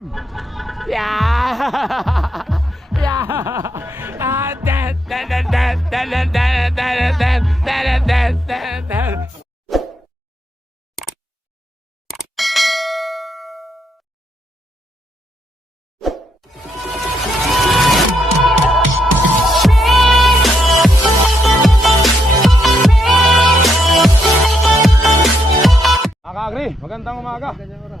Agri, magandang umaga.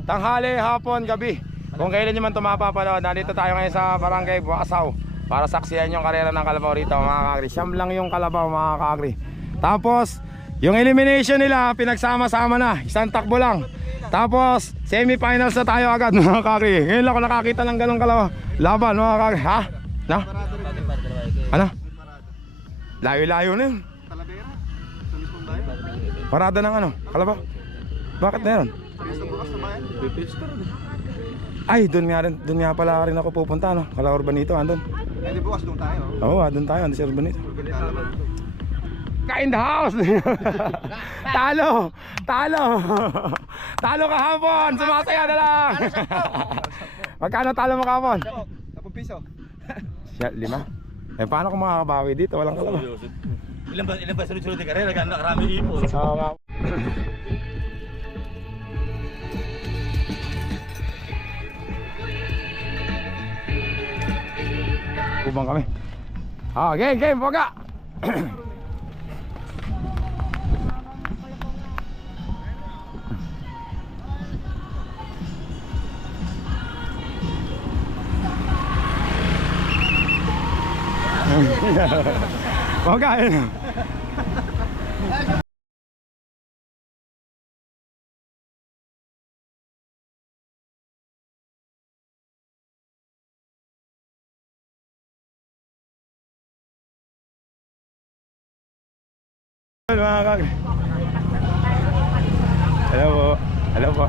Tanghali, hapon, gabi. Kung kailan nyo man ito mapapanood, nandito tayo ngayon sa Barangay Buasaw para saksiyan yung karera ng kalabaw rito, mga kaagri. Siyam lang yung kalabaw, mga kaagri. Tapos, yung elimination nila, pinagsama-sama na. Isang takbo lang. Tapos, semifinals na tayo agad, mga kaagri. Ngayon lang ako nakakita ng ganong kalabaw. Laban, mga kaagri. Ha? Na? Ano? Layo-layo na yun. Parada ng ano? Kalabaw? Bakit na yun? Ay, doon nga pala rin ako pupunta, no? Kala Urbanito, andun. Eh, di bukas doon tayo. Oo, andun tayo, andun si Urbanito. Kain the house! Talo! Talo! Talo kahapon! Sumasaya na lang! Magkano talo mo kahapon? 10 piso. 5? Eh, paano kung makakabawi dito? Walang kalabaw. Ilan ba sunod-sunod na karera? Gano'n karami ipon. Oo nga. Ubang kami. Game, boga. Boga. Mga kagri. Hello po. Hello po.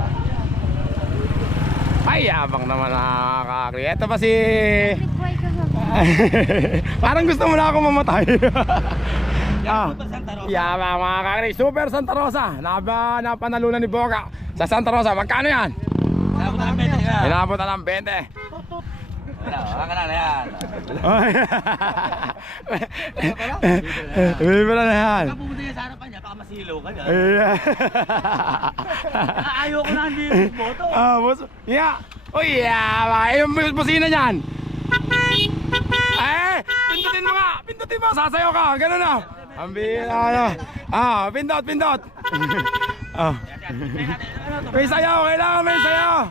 Ay, abang naman mga kagri. Ito pa si... Parang gusto mo na ako mamatay. Yabang mga kagri. Super Santa Rosa. Napanalunan ni Boga sa Santa Rosa. Magkano yan? Inabutan ng 20. Wala ka na yan. Bibira na yan. Kapag pumunta niya sa harapan niya, baka masilaw ka dyan. Ayaw ko na hindi yung boto. Boss. Yeah. Oh yeah. Yung busina niyan. Pindutin mo nga. Pindutin mo. Sasayaw ka. Ganun na. Ang bira na. Pindot. May sayaw. Kailangan may sayaw.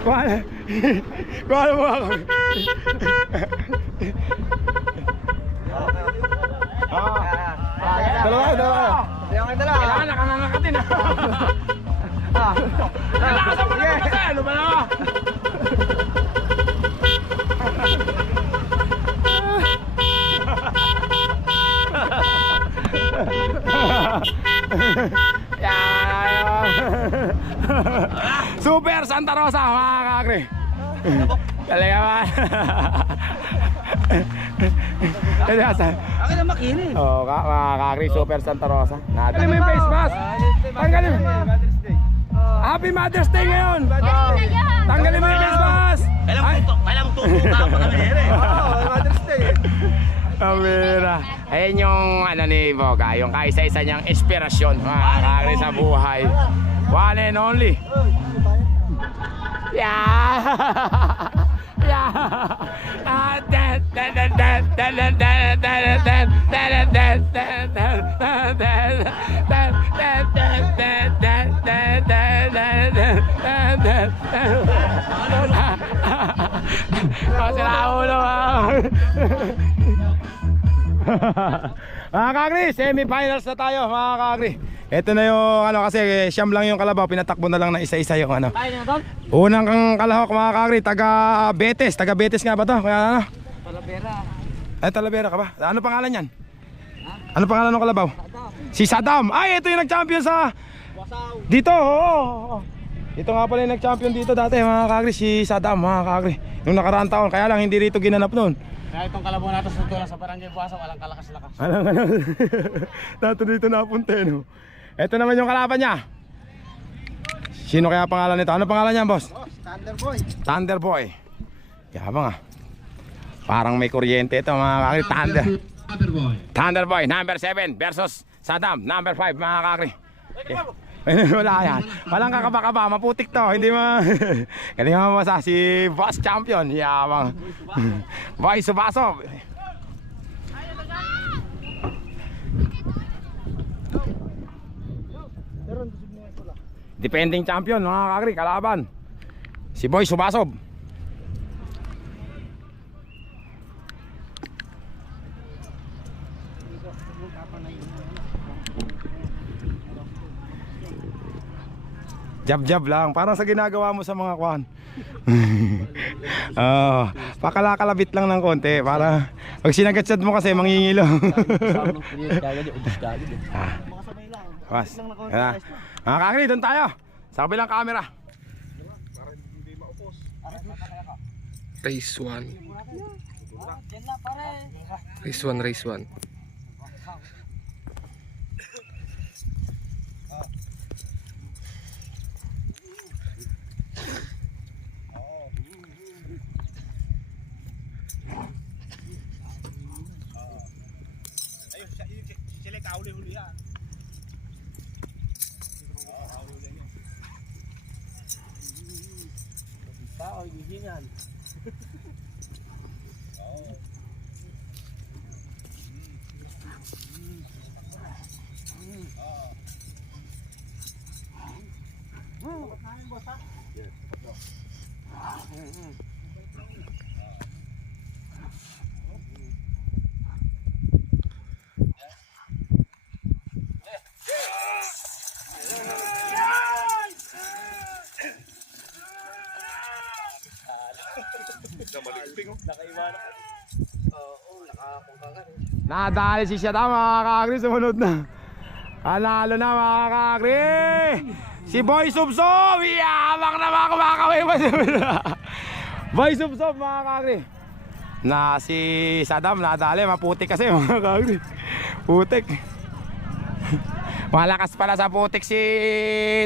Kuha mo ako. Dalawa. Kailangan nakangangakatin. Kailangan mo na kasi. Ano ba na? Super Santa Rosa, mga kakri. Talaga ba? Akin na makinig. Oo, mga kakri, Super Santa Rosa. Tanggalin mo yung face mask. Tanggalin mo. Happy Mother's Day ngayon. Tanggalin mo yung face mask. Kailan mo tututa pa kami nere. Mother's Day. Amira. Ayan yung ano ni Boga, yung kaisa-isa niyang inspirasyon, mga kakri, sa buhay. One and only. Masira ulo. Mga kakri, semifinals na tayo, mga kakri. Ito na yung ano, kasi siyam lang yung kalabaw, pinatakbo na lang na isa-isa yung ano. Unang kalahok, mga kakri, taga Betes nga ba to? Kaya ano? Talavera. Ay, Talavera ka ba? Ano pangalan yan? Ano pangalan ng kalabaw? Si Saddam. Ay, ito yung nag-champion sa dito, oo. Ito nga pala yung nag-champion dito dati, mga kakri, si Saddam, mga kakri. Nung nakaraang taon, kaya lang hindi rito ginanap noon. Kaya itong kalabaw natin sa tulang sa Barangay Buasaw, walang kalakas-lakas. Alam. Dato dito napunta, no? Ito naman yung kalaban niya. Sino kaya pangalan nito? Ano pangalan niya, boss? Thunderboy. Thunderboy. Yabang ah. Parang may kuryente ito mga kakri. Thunderboy number 7 versus Saddam number 5 mga kakri. Wala yan. Walang kakaba-kaba. Maputik to. Hindi Galing mamasa si Boss Champion. Yabang. Boy Subasob. Depending champion mga kakri. Kalaban si Boy Subasob. Jab-jab lang, parang sa ginagawa mo sa mga kwan. Pakalakalabit lang ng konti para pag sinagat-sad mo kasi mangingilo. Mas. Mga kakri, doon tayo. Sa kabilang camera. Race 1. Race 1, race 1. Nadali si Siya mga kakri, sumunod na. Panalo na mga kakri. Si Boy Subsob. Yabang na mga kumakawin pa. Boy Subsob mga kakri. Na si Saddam nadali, maputik kasi mga kakri. Putik. Malakas pala sa putik si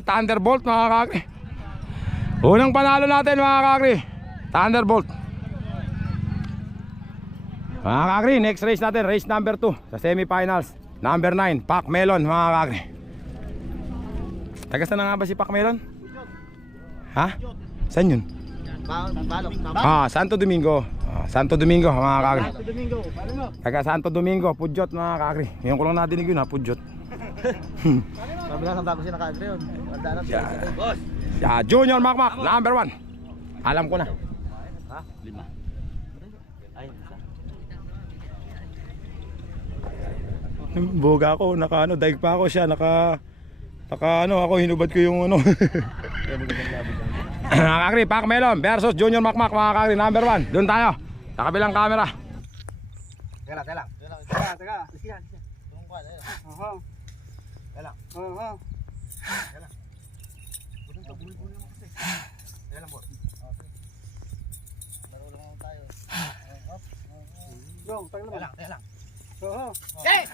Thunderbolt mga kakri. Unang panalo natin mga kakri, Thunderbolt. Mga kakri, next race natin, race number 2 sa semifinals. Number 9, Pac Melon mga kakri. Taga saan na nga ba si Pac Melon? Ha? Saan yun? Santo Domingo. Santo Domingo mga kakri. Taga Santo Domingo, Pudjot mga kakri. Ngayon ko lang nadinig yun ha, Pudjot. Sabi lang ang bago siya naka-agre yun. Junior Makmak, number 1. Alam ko na. Boga ako, naka ano, daig pa ako siya, naka ano, ako hinubad ko yung ano. Mga kakri, Pac Melon versus Junior Makmak mga kakri, number 1. Doon tayo, sa kabilang camera. Teka lang. Teka. Oho. Teka lang. Oho. Teka lang. Bulong mo kasi. Teka lang, boss. Laro lang tayo. Go, teka lang. Oho. Hey!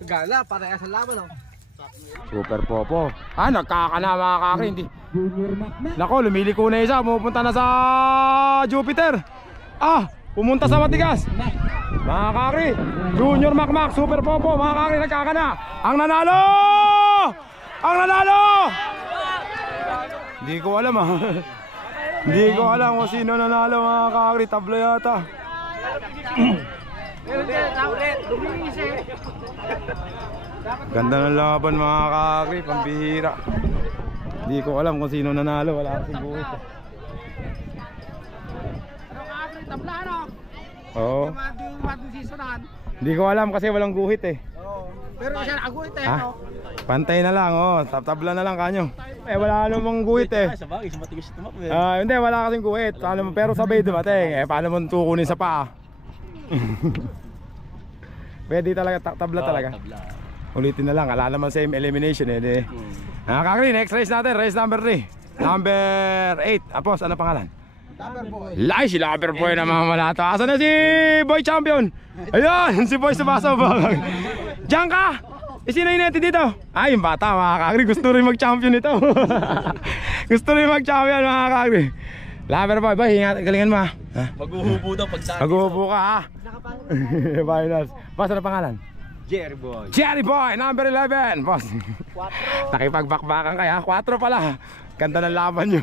Gala, parehas sa laban, oh. Super Popo. Nagkakana mga kakri, hindi. Nako, lumiliko na isa, pupunta na sa Jupiter. Pumunta sa matigas. Mga kakri, Junior Makmak, Super Popo, mga kakri, nagkakana. Ang nanalo! Hindi ko alam Hindi ko alam kung sino nanalo mga kakri, tabla yata. Ganda ng laban mga kakri, pambihira. Hindi ko alam kung sino nanalo, wala kasing buhit. Oo. Hindi ko alam kasi walang guhit eh. Pero siya nakaguhit eh. Pantay na lang, tabla na lang kanyo. Wala namang guhit eh. Hindi, wala kasing guhit. Pero sabay dumating paano mo tukunin sa paa? Pwede talaga, tabla talaga. Ulitin na lang, wala naman same elimination eh. Kakri, next race natin, race number 3. Number 8, Apos, ano pangalan? Lai, si Loverboy na mamalato. Asa na si Boy Champion? Ayun, si Boy Subasaw. Diyan ka! Sino yung natin dito? Ay, yung bata mga kakri. Gusto rin mag-champion ito. Gusto rin mag-champion mga kakri. Loverboy, boy, ingat, galingan mo ha. Maghuhubo daw pag sa Maghuhubo ka ha. Finals. Boss, ano pangalan? Jerry boy. Jerry Boy, number 11. Boss. 4. Nakipagbakbakan kaya. 4 pala. Ganda ng laban nyo.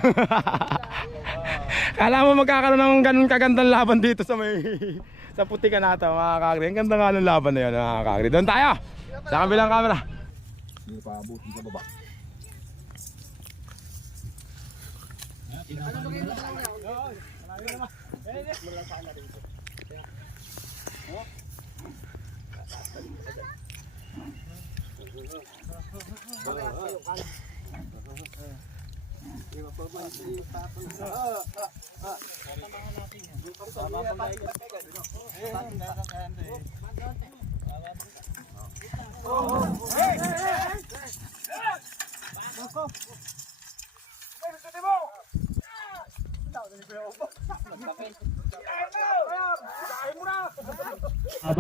Kala mo magkakaroon ng ganun kagandang laban dito sa may sa Putikan nata mga kakri. Ang ganda nga ng laban na yun mga kakri. Doon tayo. Sa kabilang camera. Hindi pa abutin sa baba.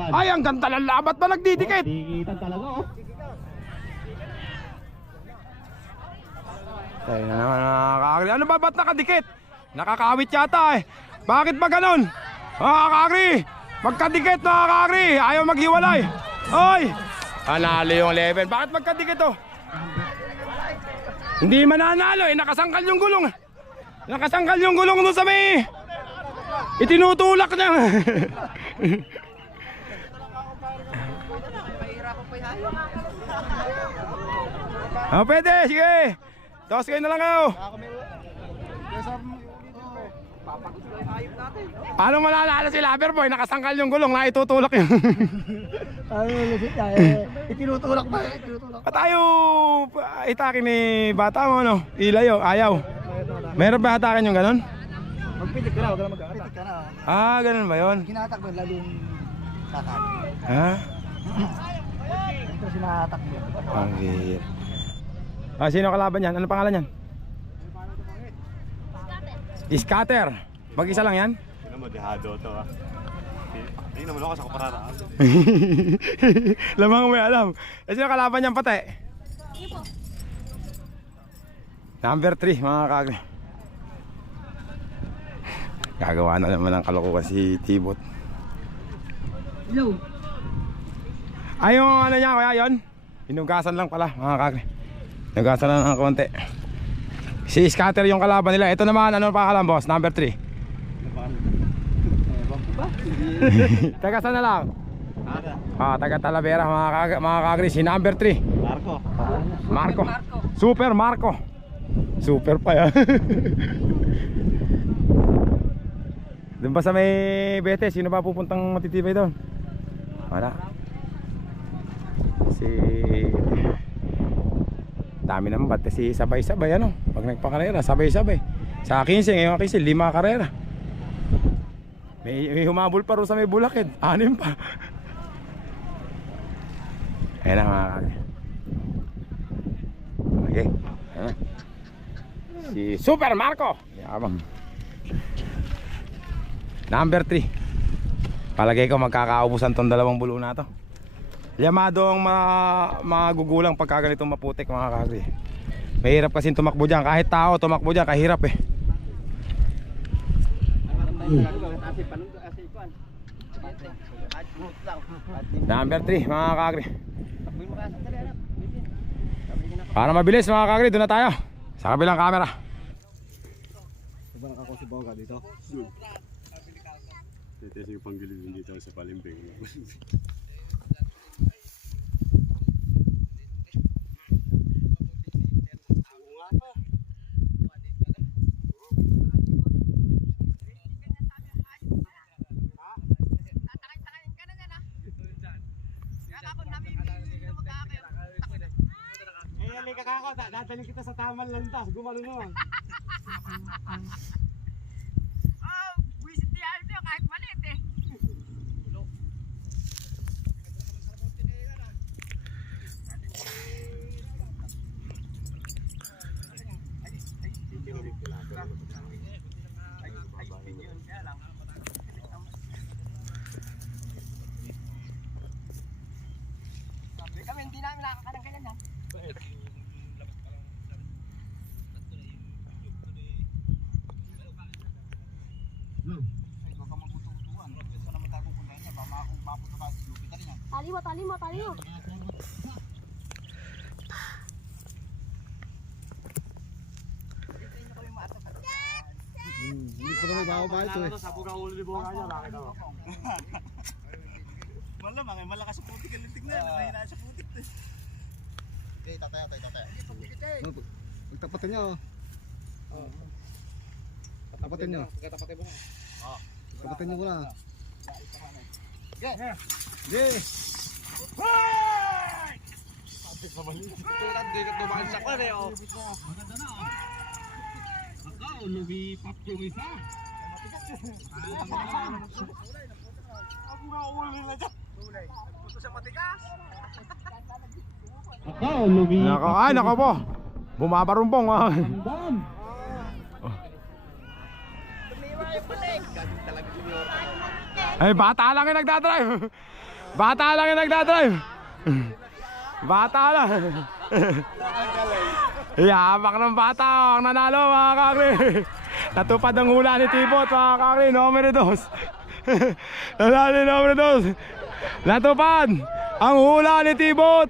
Ay, ang ganda ng labat ba nagdidikit? Dikitan talaga oh. Tayo na naman mga kakri. Ano ba ba't nakadikit? Nakakawit yata eh. Bakit ba ganon? Mga kakri, magkadikit mga kakri. Ayaw maghiwalay. Oy! Panalo yung 11. Bakit magkadikit oh? Hindi mananalo eh. Nakasangkal yung gulong. Nakasangkal yung gulong doon sa may itinutulak niya. Ah, pwede, sige. Toss kayo na lang kayo. Anong mananalo si Loverboy? Nakasangkal yung gulong, naitutulak yun. Ano lusit na eh. Itinutulak ba? Itinutulak. At tayo itakin ni bata mo, no? Ilayo, ayaw. Meron ba hatakin yung ganon? Magpitik ka na, huwag ka na magkakata. Pitik ka na. Ah, ganon ba yun? Hinatak mo, lalo yung tatak. Ha? Ito sinatak mo. Ang weird. Ah, sino kalaban yan? Ano pangalan yan? Scatter. Mag-isa lang yan? Hindi naman dehado to ah. Hindi naman ako sa kapararaan. Lamang may alam. Eh, sino kalaban yan pati? Number 3 mga kagre. Gagawa na naman ng kalokohan si Tibot. Hello. Ay, yung ano niya kaya yun? Hinugasan lang pala mga kagre. Hinugasan lang ng konti. Si Scatter yung kalaban nila. Ito naman, ano pa boss? Number 3. Taga saan na lang? Taga Talavera mga kagre. Si number 3 Marco. Super Marco. Super pa yan. Doon ba sa may Betes? Sino ba pupuntang matitibay doon? Wala. Si dami naman ba't kasi sabay-sabay ano? Pag nagpakarera, sabay-sabay. Sa 15, ngayon 15, 5 karera. May humabol pa rin sa may Bulakid. 6 pa. Ayan na mga kagre. Okay. Ayan. Si Super Marco. Yabang. Number 3. Palagay ko magkakaubusan tong dalawang bulo na to. Llamado ang magugulang pagka ganitong maputik mga kagre. Mahirap kasi tumakbo dyan. Kahit tao tumakbo dyan, kahirap eh. Number 3 mga kagre. Para mabilis mga kagre, doon na tayo sa kabilang camera. Diba nakako si Boga dito? Ito yung panggilid dito sa Palimbing. May kakako, dadalhin kita sa tamang landas. Gumano mo. Buisit niya ito kahit maliit eh. Tali mo. Hindi ko na may bababa ito eh. Sa pura ulo ni Bunga niya, bakit ako? Malamang ay malakas sa putik ang lintig na yan. Mahina sa putik. Okay, tataya. Pagtapatin niyo. Tapatin niyo. Tapatin niyo muna. Okay. Tulad din at dumaan sa kwan eh. Maganda na oh. Ako, lumipap yung isa. Ang mga uli na dyan. Punto sa matigas. Ako, lumipap. Nako po. Bumabarumbong ah. Ay, bata lang yung nagdadrive. Bata lang. Yapak ng bata ang nanalo mga kakri. Natupad ang hula ni Tibot mga kakri. Numero 2. Nanalo numero 2. Natupad ang hula ni Tibot.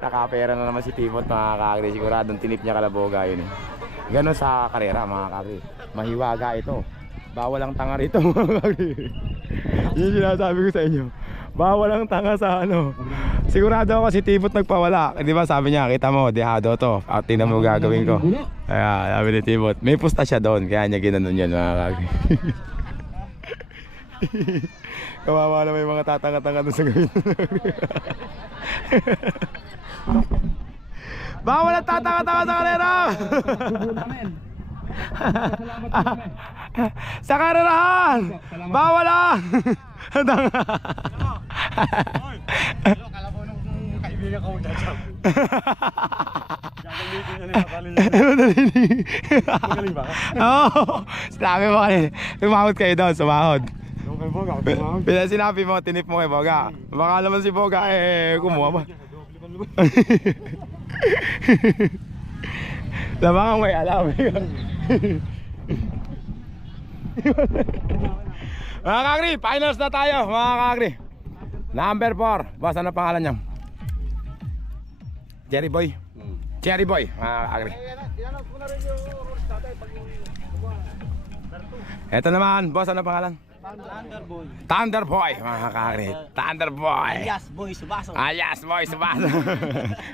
Nakapera na naman si Tibot mga kakri. Siguradong tinip niya kalaboga yun eh. Ganon sa karera mga kakri. Mahiwaga ito. Bawal ang tanga rito mga kakri. Yun sinasabi ko sa inyo. Bawal ang tanga sa ano. Sigurado ako si Tibot nagpawala. Di ba sabi niya, kita mo, dehado to. At tingnan mo gagawin ko. Kaya sabi ni Tibot, may pusta siya doon. Kaya niya ginanon yan mga kakri. Kawawa na may mga tatanga-tanga doon sa gawin. Bawal ang tatanga-tanga sa karera. Sa karerahan bawal lang. Kala mo nung kaibigan ko dyan. Gagamitin niya yung magaling ba ka? Oo. Sinabi mo kanina, tumahod kayo doon, sumahod. Yung kay Boga, tumawag. Sinabi mo, tinip mo kay Boga. Baka naman si Boga kumuha ba? Labangan may alam. Mga kakri, finals na tayo mga kakri. Number 4. Boss, ano pangalan niya? Jerry Boy. Jerry Boy, mga kakri. Ito naman, boss, ano pangalan? Thunderboy. Thunderboy, mga kakri. Thunderboy. Alias Boy Subaso. Alias Boy Subaso.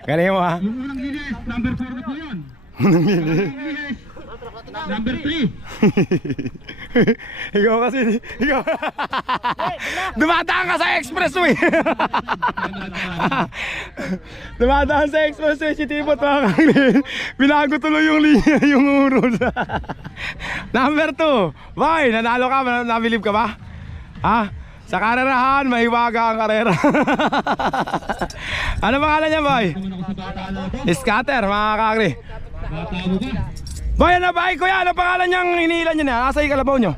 Galing mo ha? Yung unang linis, number 4 na po yun. Number 3. Ikaw kasi, ikaw. Dumadaan ka sa expressway. Dumadaan sa expressway si Tibot mga kakri. Binago tuloy yung linya, yung urol. Number 2. Boy, nanalo ka, nabilib ka ba? Ha? Sa karerahan, mahiwaga ang karera. Ano pangalan niya, boy? Scatter, mga kakri. Boy, ano ba? Kuya, ano pangalan niyang iniilan niya na? Nasa ikalabaw niyo?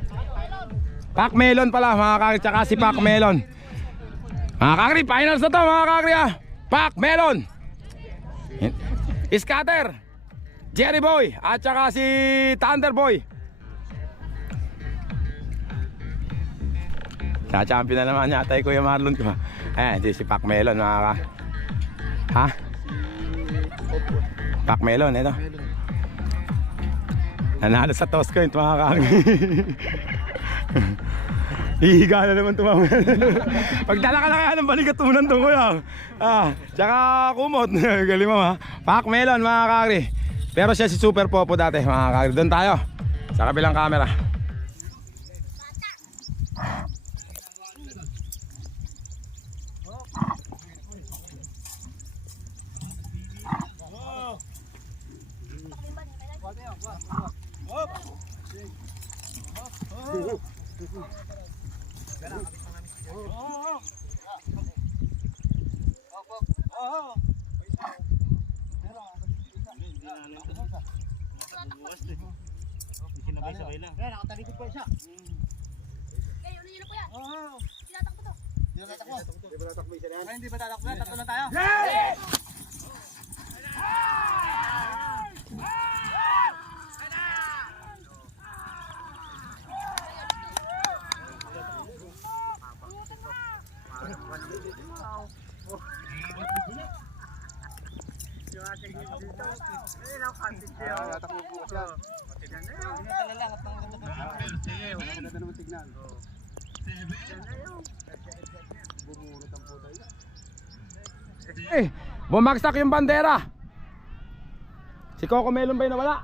Pac Melon pala, mga kakri. Tsaka si Pac Melon. Mga kakri, finals na to, mga kakri ah. Pac Melon, Scatter, Jerry Boy, at tsaka si Thunder Boy. Champion na naman yata Kuya Marlon ko. Ayan, si Pac Melon mga ka. Ha? Pac Melon, ito. Nanalo sa toss coin mga ka. Hihiga na naman tumama. Pagdala ka na kaya ng baligatunan to kuya. Tsaka kumot. Galing mo ha. Pac Melon mga kakri. Pero siya si Super Popo dati mga kakri. Doon tayo sa kabilang camera. Sabay lang. Kaya nakatalikod pa siya. Kaya ulo yun na po yan. Tinatakbo to. Hindi ba tatakbo isa yan? Hindi ba tatakbo yan? Tatlo lang tayo? Bumagsak yung bandera. Si Coco Melon ba yung nawala?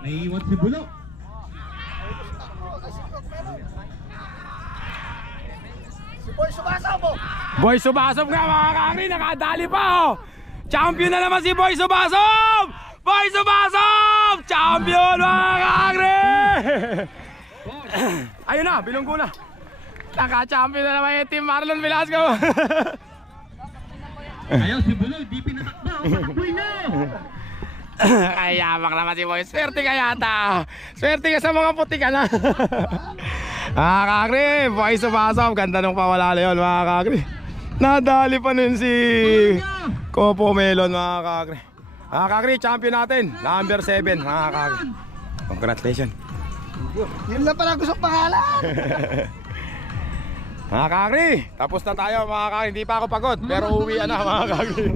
Naiiwan si Bulo. Boy Subasob nga mga kakri, nakadali pa oh. Champion na naman si Boy Subasob! Boy Subasob! Champion mga kakri! Ayun na, bilunggo na. Naka-champion na naman yung team Marlon Velasco. Ayaw si Bulo, di pinatakbo. Patakboy na! Kaya naman si Boy. Swerte ka yata. Swerte ka sa mga puti ka na. Mga kakri, Boy Subasob. Ganda nung pawala na yun mga kakri. Nadali pa nun si Coco Melon mga kakri. Mga kakri, champion natin. Number 7 mga kakri. Congratulations. Yun lang pala gusto pangalan. Mga kakri, tapos na tayo mga kakri. Hindi pa ako pagod pero uwi na mga kakri.